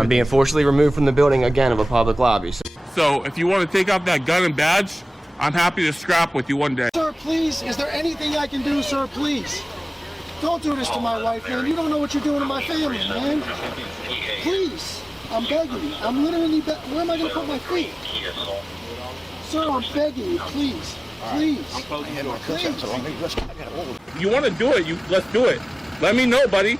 I'm being forcibly removed from the building again of a public lobby. So if you want to take out that gun and badge, I'm happy to scrap with you one day. Sir, please, is there anything I can do, sir, please? Don't do this to my wife, man. You don't know what you're doing to my family, man. Please, I'm begging you. I'm literally where am I going to put my feet? Sir, I'm begging you, please. Please. Please. You want to do it, let's do it. Let me know, buddy.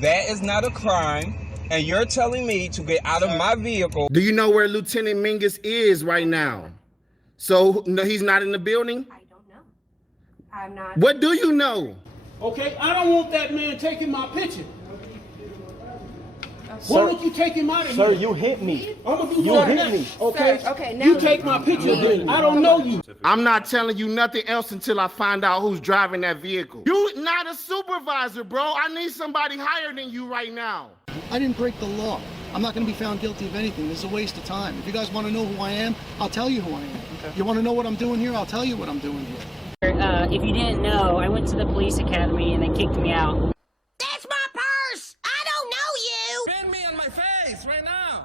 That is not a crime, and you're telling me to get out of my vehicle. Do you know where Lieutenant Mingus is right now? So, no, he's not in the building? I don't know. I'm not. What do you know? Okay, I don't want that man taking my picture. Why don't you take him out of here? Sir, you hit me. I'm gonna do You that hit next, me. okay? Sir, okay, now you take my picture then. I don't know you. I'm not telling you nothing else until I find out who's driving that vehicle. You not a supervisor, bro. I need somebody higher than you right now. I didn't break the law. I'm not going to be found guilty of anything. This is a waste of time. If you guys want to know who I am, I'll tell you who I am. Okay. You want to know what I'm doing here? I'll tell you what I'm doing here. If you didn't know, I went to the police academy and they kicked me out. That's my purse! I don't know you! Spit me on my face right now.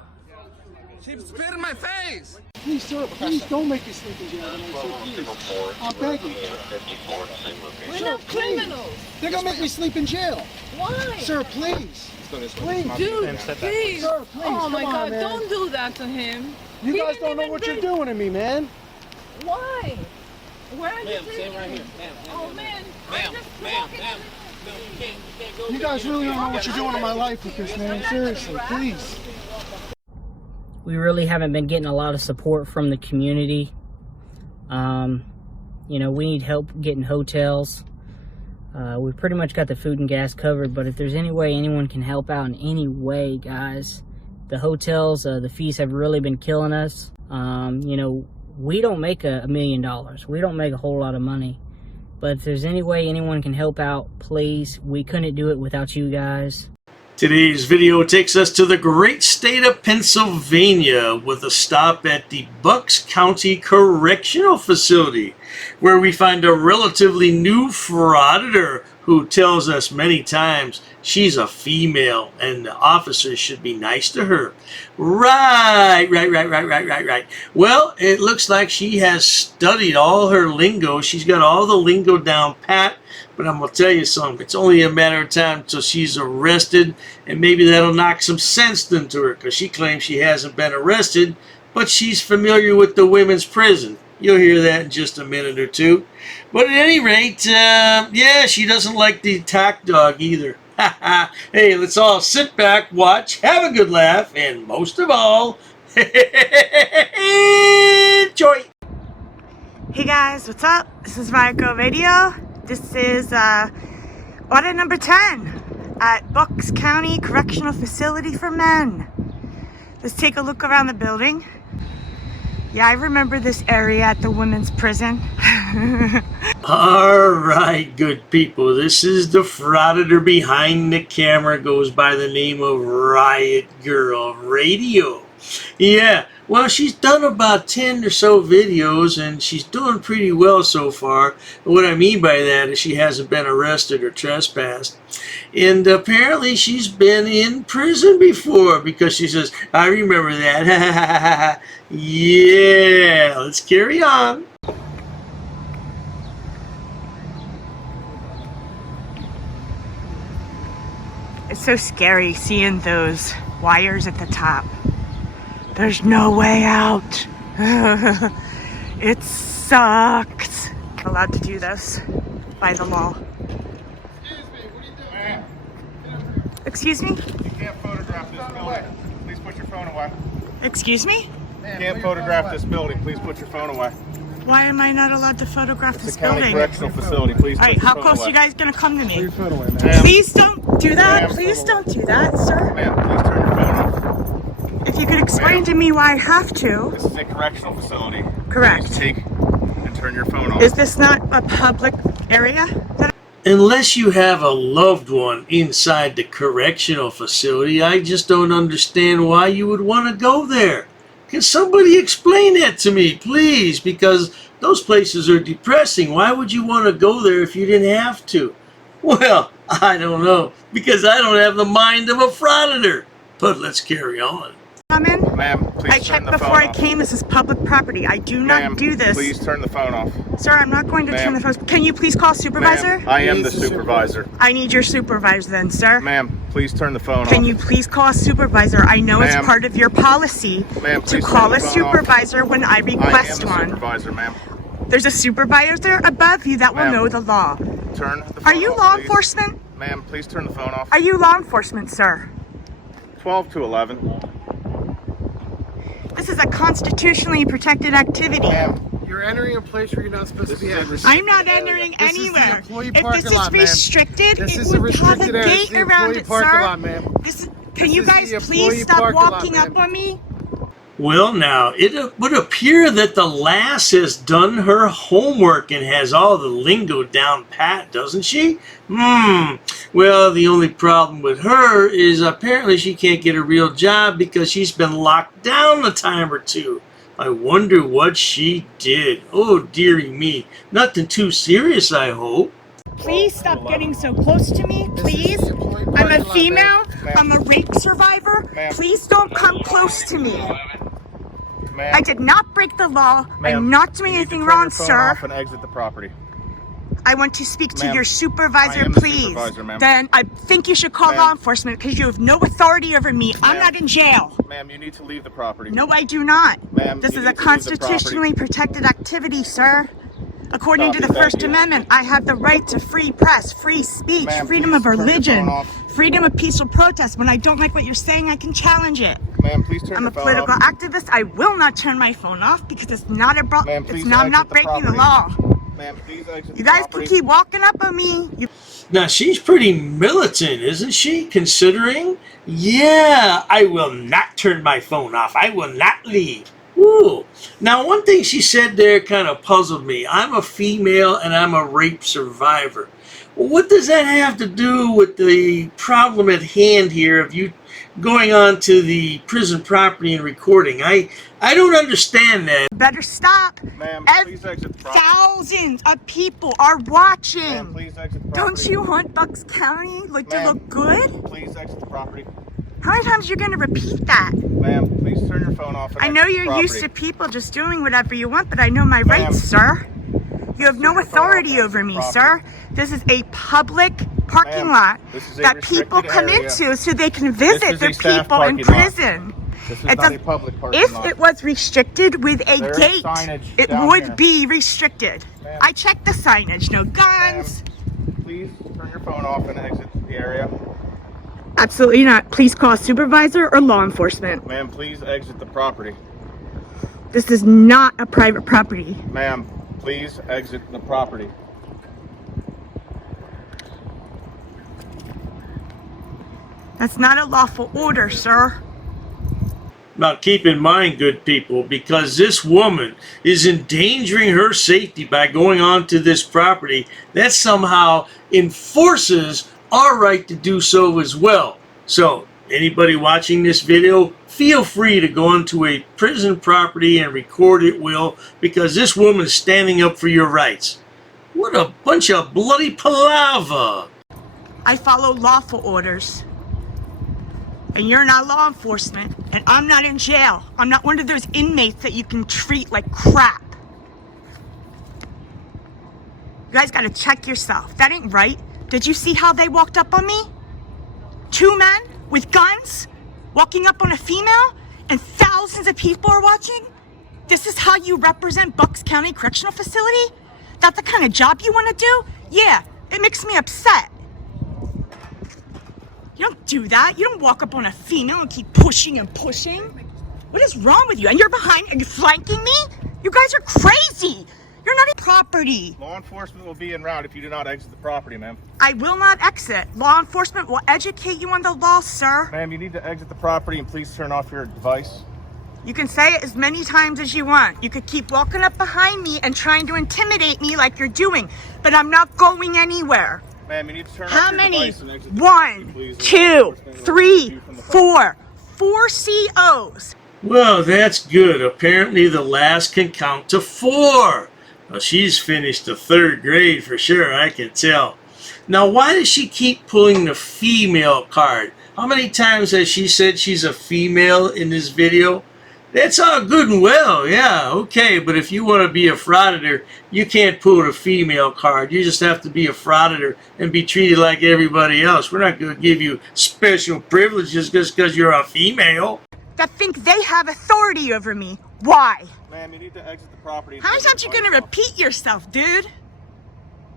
She spit in my face. Please, sir, please don't make me sleep in jail tonight, sir, please. I'm begging you. We're Sir, not please. criminals! They're going to make me sleep in jail. Why? Sir, please. Please. Dude, please! Sir, please, Oh my come on, God, man. don't do that to him! You He guys didn't don't know even what bring- you're doing to me, man. Why? Where are you Ma'am, taking stand right me? here. Ma'am, Oh man, ma'am, I'm just ma'am, walking. ma'am. No, you can't go. You guys really don't know what you're doing in my life with this, man. Seriously, please. We really haven't been getting a lot of support from the community. You know, we need help getting hotels. We pretty much got the food and gas covered, but if there's any way anyone can help out in any way, guys, the hotels, the fees have really been killing us. You know, we don't make $1 million. We don't make a whole lot of money. But if there's any way anyone can help out, please. We couldn't do it without you guys. Today's video takes us to the great state of Pennsylvania with a stop at the Bucks County Correctional Facility, where we find a relatively new frauditor who tells us many times she's a female and the officers should be nice to her. Right. Well, it looks like she has studied all her lingo. She's got all the lingo down pat. But I'm going to tell you something, it's only a matter of time until she's arrested, and maybe that'll knock some sense into her, because she claims she hasn't been arrested, but she's familiar with the women's prison. You'll hear that in just a minute or two. But at any rate, yeah, she doesn't like the attack dog either. Hey, let's all sit back, watch, have a good laugh, and most of all, enjoy! Hey guys, what's up? This is Marco Radio. This is audit number 10 at Bucks County Correctional Facility for Men. Let's take a look around the building. Yeah, I remember this area at the women's prison. Alright, good people, this is the frauditor behind the camera, goes by the name of Riot Girl Radio. Yeah, well, she's done about 10 or so videos, and she's doing pretty well so far. What I mean by that is she hasn't been arrested or trespassed. And apparently she's been in prison before, because she says, I remember that. Yeah, let's carry on. It's so scary seeing those wires at the top. There's no way out. It sucks. I'm allowed to do this by the law. Excuse me? You can't photograph this building. Please put your phone away. Excuse me? You can't photograph this building. Please put your phone away. Why am I not allowed to photograph this County building? Correctional Facility. Please All put right, your how phone close away. are you guys gonna come to me? Put your phone away, man. Please don't do that. Ma'am. Please don't do that, sir. Ma'am, please turn your phone off. If you could explain to me why I have to. This is a correctional facility. Correct. Please take and turn your phone off. Is this not a public area? Unless you have a loved one inside the correctional facility, I just don't understand why you would want to go there. Can somebody explain that to me, please? Because those places are depressing. Why would you want to go there if you didn't have to? Well, I don't know. Because I don't have the mind of a frauditor. But let's carry on. Come in. Ma'am, please I turn checked the before phone I off. came. This is public property. I do not Ma'am, do this. please turn the phone off. Sir, I'm not going to turn the phone. Can you please call supervisor? Ma'am, I am the supervisor. I need your supervisor then, sir. Ma'am, please turn the phone off. Can you please call a supervisor? I know it's Ma'am. part of your policy Ma'am, to please call turn a the phone off. supervisor when I I am request the one. supervisor, ma'am. There's a supervisor above you that will Ma'am. know the law. Turn the phone Are you off, law please. enforcement? Ma'am, please turn the phone off. Are you law enforcement, sir? 12 to 11. This is a constitutionally protected activity. You're entering a place where you're not supposed to be at. I'm not entering This is the anywhere. employee If this parking is lot, ma'am. restricted, This it is a would have a restricted area. This is gate the around employee it, parking sir. lot, ma'am. Can This you is guys the please employee stop parking lot, walking up ma'am. on me? Well, now, it would appear that the lass has done her homework and has all the lingo down pat, doesn't she? Well, the only problem with her is apparently she can't get a real job because she's been locked down a time or two. I wonder what she did. Oh, dearie me. Nothing too serious, I hope. Please stop getting so close to me, please. I'm a female. I'm a rape survivor. Ma'am. Please don't come close to me. Ma'am, I did not break the law. ma'am, I'm not doing you need to anything turn wrong, your phone sir. off and exit the property. I want to speak to Ma'am, your supervisor, I am the please. supervisor, ma'am. Then I think you should call Ma'am. law enforcement because you have no authority over me. I'm Ma'am. not in jail. Ma'am, you need to leave the property. No, I do not. Ma'am, This you is a need to leave the constitutionally protected activity, sir. According to Copy, the thank First you. Amendment, I have the right to free press, free speech, Ma'am, freedom please of turn your religion, phone off. freedom of peaceful protest. When I don't like what you're saying, I can challenge it. Ma'am, please turn I'm your a phone political off. activist. I will not turn my phone off because it's not a Ma'am, please I'm not exit the breaking the property. law. Ma'am, please exit You the guys can property. keep walking up on me. Now, she's pretty militant, isn't she? Considering? Yeah, I will not turn my phone off. I will not leave. Ooh. Now, one thing she said there kind of puzzled me. I'm a female and I'm a rape survivor. Well, what does that have to do with the problem at hand here of you going on to the prison property and recording? I don't understand that. better stop. Ma'am, please exit the property. Thousands of people are watching. Ma'am, please exit the property. Don't you want Bucks County to Ma'am. look good? Please exit the property. How many times are you going to repeat that? Ma'am, please turn your phone off and I know exit the you're used to property. people just doing whatever you want, but I know my Ma'am. rights, sir. You have no Turn your phone authority off over and me, exit the sir. property. This is a public parking Ma'am, lot this is a that people restricted come area. into so they can This visit is their a staff people in parking lot. prison. This is It not a does- public parking If lot. it was restricted with a There's gate, signage it down would here. be restricted. Ma'am. I checked the signage. No guns. Please turn your phone off and exit the area. Absolutely not. Please call a supervisor or law enforcement. Ma'am, please exit the property. This is not a private property. Ma'am, please exit the property. That's not a lawful order, sir. Now, keep in mind, good people, because this woman is endangering her safety by going onto this property, that somehow enforces our right to do so as well. So, anybody watching this video, feel free to go onto a prison property and record at will, because this woman is standing up for your rights. What a bunch of bloody palaver! I follow lawful orders. And you're not law enforcement, and I'm not in jail. I'm not one of those inmates that you can treat like crap. You guys gotta check yourself. That ain't right. Did you see how they walked up on me? Two men with guns walking up on a female, and thousands of people are watching? This is how you represent Bucks County Correctional Facility? That's the kind of job you wanna do? Yeah, it makes me upset. You don't do that. You don't walk up on a female and keep pushing and pushing. What is wrong with you? And you're behind, are you flanking me? You guys are crazy. You're not a property. Law enforcement will be en route if you do not exit the property, ma'am. I will not exit. Law enforcement will educate you on the law, sir. Ma'am, you need to exit the property and please turn off your device. You can say it as many times as you want. You could keep walking up behind me and trying to intimidate me like you're doing, but I'm not going anywhere. Ma'am, you need to turn How off your many? device and exit the property, 1, please. 2, 3, 4. 4 COs. Well, that's good. Apparently the last can count to 4. Well, she's finished the 3rd grade for sure, I can tell. Now, why does she keep pulling the female card? How many times has she said she's a female in this video? That's all good and well, yeah, okay, but if you want to be a frauditor, you can't pull a female card. You just have to be a frauditor and be treated like everybody else. We're not going to give you special privileges just because you're a female. That think they have authority over me. Why? Ma'am, you need to exit the property. How many times are you going to repeat yourself, dude?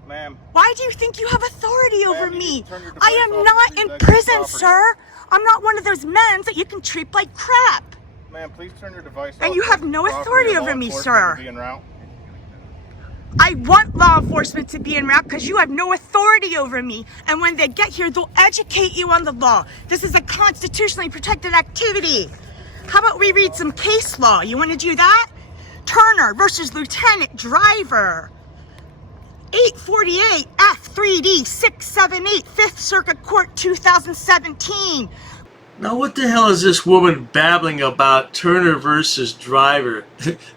Ma'am. Why do you think you have authority over me? Turn your device I am off not and in exit the prison, property. sir. I'm not one of those men that you can treat like crap. Ma'am, please turn your device off. And you have no Property authority and law over me, enforcement sir. will be en route. I want law enforcement to be en route because you have no authority over me. And when they get here, they'll educate you on the law. This is a constitutionally protected activity. How about we read some case law? You want to do that? Turner versus Lieutenant Driver. 848 F3D 678 5th Circuit Court 2017. Now what the hell is this woman babbling about Turner versus Driver?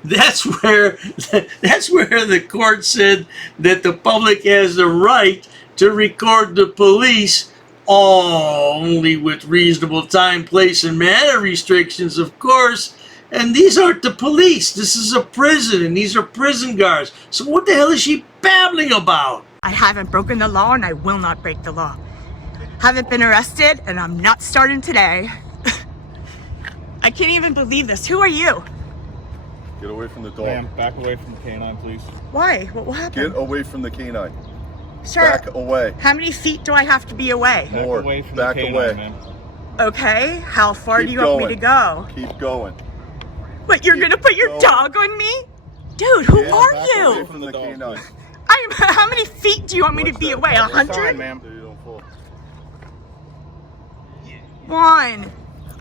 That's where the court said that the public has the right to record the police, only with reasonable time, place, and manner restrictions, of course. And these aren't the police. This is a prison, and these are prison guards. So what the hell is she babbling about? I haven't broken the law and I will not break the law. Haven't been arrested and I'm not starting today. I can't even believe this. Who are you? Get away from the dog. Ma'am, back away from the canine, please. Why? What will happen? Get away from the canine. Sir, Back away. how many feet do I have to be away? More. Back away from Back the canine, away. man. Okay, how far Keep do you want me to go? Keep going. What, you're gonna put your going. dog on me? Dude, who Yeah, are back away you? from the canine. How many feet do you want me to be away? 100? Ma'am. So you don't fall. 1.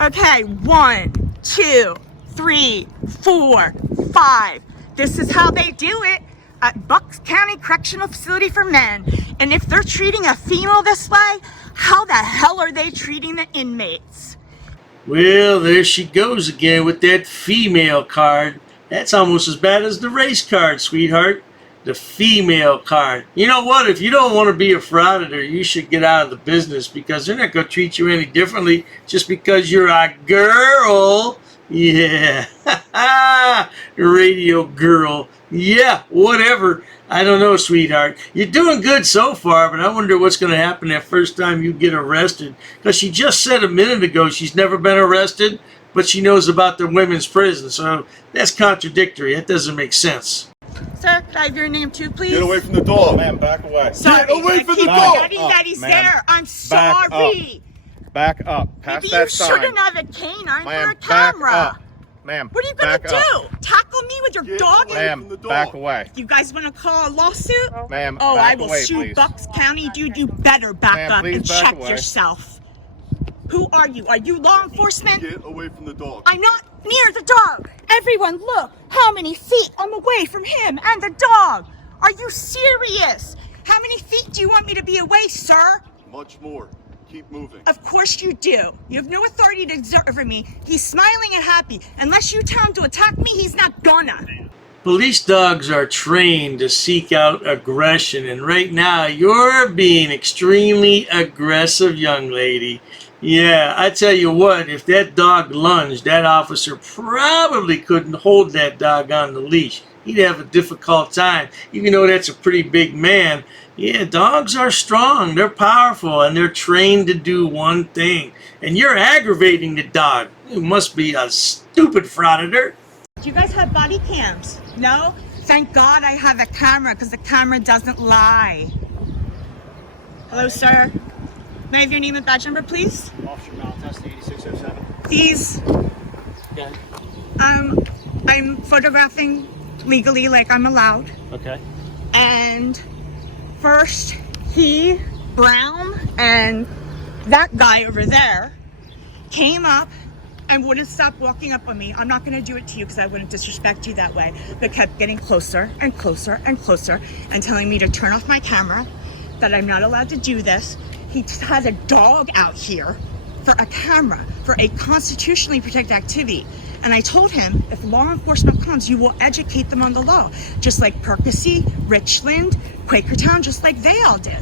Okay, 1, 2, 3, 4, 5. This is how they do it at Bucks County Correctional Facility for Men. And if they're treating a female this way, how the hell are they treating the inmates? Well, there she goes again with that female card. That's almost as bad as the race card, sweetheart. The female card. You know what? If you don't want to be a frauditor, you should get out of the business because they're not going to treat you any differently just because you're a girl. Yeah. Radio girl. Yeah, whatever. I don't know, sweetheart. You're doing good so far, but I wonder what's going to happen that first time you get arrested. Because she just said a minute ago she's never been arrested, but she knows about the women's prison. So that's contradictory. That doesn't make sense. Sir, could I have your name too, please? Get away from the dog. Ma'am, back away. Sorry, Get away from the keep dog. forgetting that he's Ma'am. there. I'm sorry. Back up. Past Maybe that you sign. shouldn't have a canine for Ma'am, a back camera. up. Ma'am, What are you gonna back do? up. Tackle me with your Get dog? away from the dog. Back away. You guys want to call a lawsuit? Ma'am, Oh, back I will away, sue please. Bucks County, dude. You better back Ma'am, up please and back check away. yourself. Who are you? Are you law enforcement? Get away from the dog. I'm not near the dog. Everyone, look how many feet I'm away from him and the dog. Are you serious? How many feet do you want me to be away, sir? Much more. Keep moving. Of course you do. You have no authority to exert over me. He's smiling and happy. Unless you tell him to attack me, he's not gonna. Police dogs are trained to seek out aggression, and right now you're being extremely aggressive, young lady. Yeah, I tell you what, if that dog lunged, that officer probably couldn't hold that dog on the leash. He'd have a difficult time, even though that's a pretty big man. Yeah, dogs are strong, they're powerful, and they're trained to do one thing. And you're aggravating the dog. You must be a stupid frauditor. Do you guys have body cams? No? Thank God I have a camera, because the camera doesn't lie. Hello, sir. May I have your name and badge number, please? Officer Maltese, 8607. Please. Okay. I'm photographing legally, like I'm allowed. Okay. And first, he, Brown, and that guy over there came up and wouldn't stop walking up on me. I'm not gonna do it to you because I wouldn't disrespect you that way, but kept getting closer and closer and closer and telling me to turn off my camera, that I'm not allowed to do this. He has a dog out here for a camera, for a constitutionally protected activity. And I told him, if law enforcement comes, you will educate them on the law, just like Percy, Richland, Quakertown, just like they all did.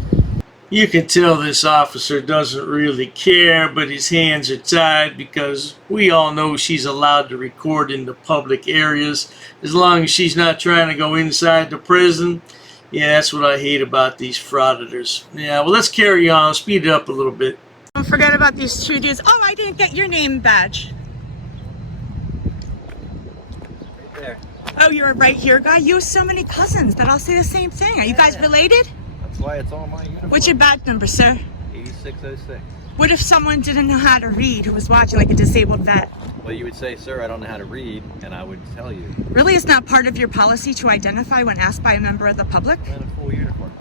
You can tell this officer doesn't really care, but his hands are tied because we all know she's allowed to record in the public areas as long as she's not trying to go inside the prison. Yeah, that's what I hate about these frauditors. Yeah, well, let's carry on. Speed it up a little bit. Don't forget about these two dudes. Oh, I didn't get your name badge. Right there. Oh, you're a right here guy? You have so many cousins that all say the same thing. Are you guys related? That's why it's on my uniform. What's your badge number, sir? 8606. What if someone didn't know how to read who was watching, like a disabled vet? Well, you would say, sir, I don't know how to read, and I would tell you. Really, it's not part of your policy to identify when asked by a member of the public? I'm in a full uniform.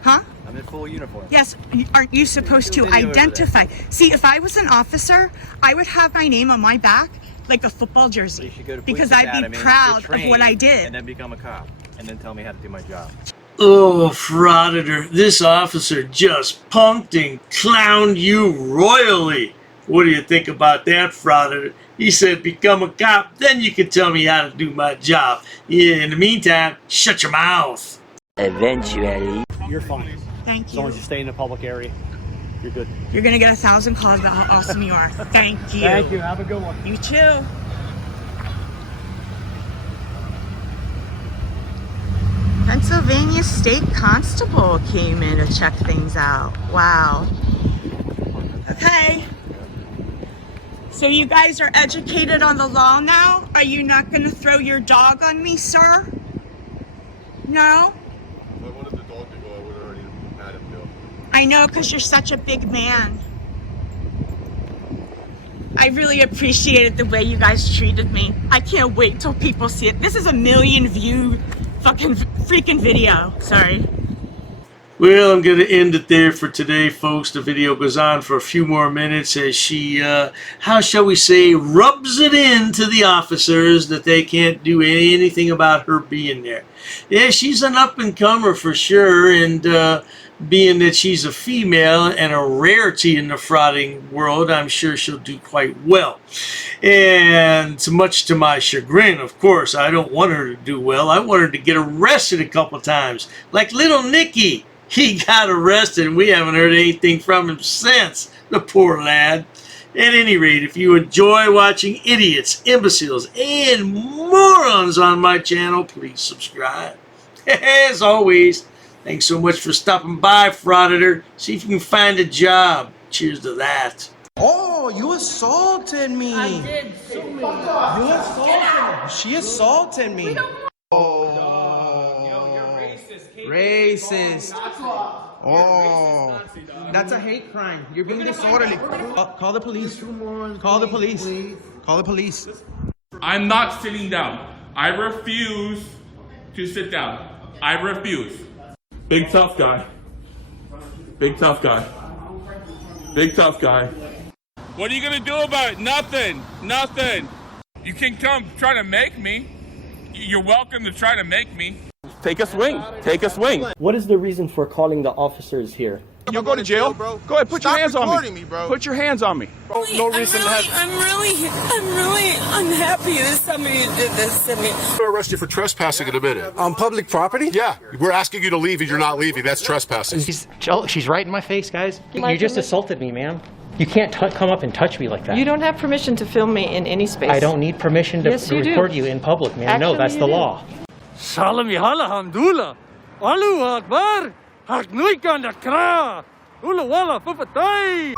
Huh? I'm in full uniform. Yes, aren't you supposed to Video over there. identify? See, if I was an officer, I would have my name on my back like a football So jersey you should go to police because I'd academy, be get proud of trained, what I did. and then become a cop, and then tell me how to do my job. Oh, Frauditor, this officer just punked and clowned you royally. What do you think about that, Frauditor? He said, become a cop, then you can tell me how to do my job. Yeah, in the meantime, shut your mouth. Eventually. You're fine. Thank As long as you. you stay in the public area, you're good. You're gonna get 1,000 calls about how awesome you are. Thank you. Thank you. Have a good one. You too. Pennsylvania State Constable came in to check things out. Wow. Okay. So you guys are educated on the law now? Are you not going to throw your dog on me, sir? No? If I wanted the dog to go, I would have already had him go. I know, because you're such a big man. I really appreciated the way you guys treated me. I can't wait till people see it. This is a 1 million view fucking freaking video. Sorry. Well, I'm going to end it there for today, folks. The video goes on for a few more minutes as she, how shall we say, rubs it into the officers that they can't do anything about her being there. Yeah, she's an up-and-comer for sure, and being that she's a female and a rarity in the frauding world, I'm sure she'll do quite well. And much to my chagrin, of course, I don't want her to do well. I want her to get arrested a couple times, like little Nicky. He got arrested and we haven't heard anything from him since, the poor lad. At any rate, if you enjoy watching idiots, imbeciles, and morons on my channel, please subscribe. As always, thanks so much for stopping by, Frauditor. See if you can find a job. Cheers to that. Oh, you assaulted me. I did. So many. You assaulted me. She assaulted me. Racist. Oh, that's a hate crime. You're being disorderly. Call the police. Call the police. Call the police. I'm not sitting down. I refuse to sit down. I refuse. Big tough guy. Big tough guy. Big tough guy. What are you gonna do about it? Nothing. Nothing. You can come try to make me. You're welcome to try to make me. Take a swing. Take a swing. What is the reason for calling the officers here? You'll go to jail, bro. Go ahead, put your hands on me. Bro. Put your hands on me. No reason to have. I'm really unhappy that somebody did this to me. I'm gonna arrest you for trespassing in a minute. On public property? Yeah, we're asking you to leave and you're not leaving. That's trespassing. She's right in my face, guys. You just assaulted me, ma'am. You can't come up and touch me like that. You don't have permission to film me in any space. I don't need permission to Yes, you do. record you in public, ma'am. No, Actually, that's you the do. law. Salami Alhamdulillah. Allahu Akbar. Haknuikan Akra. Ula wala papatay.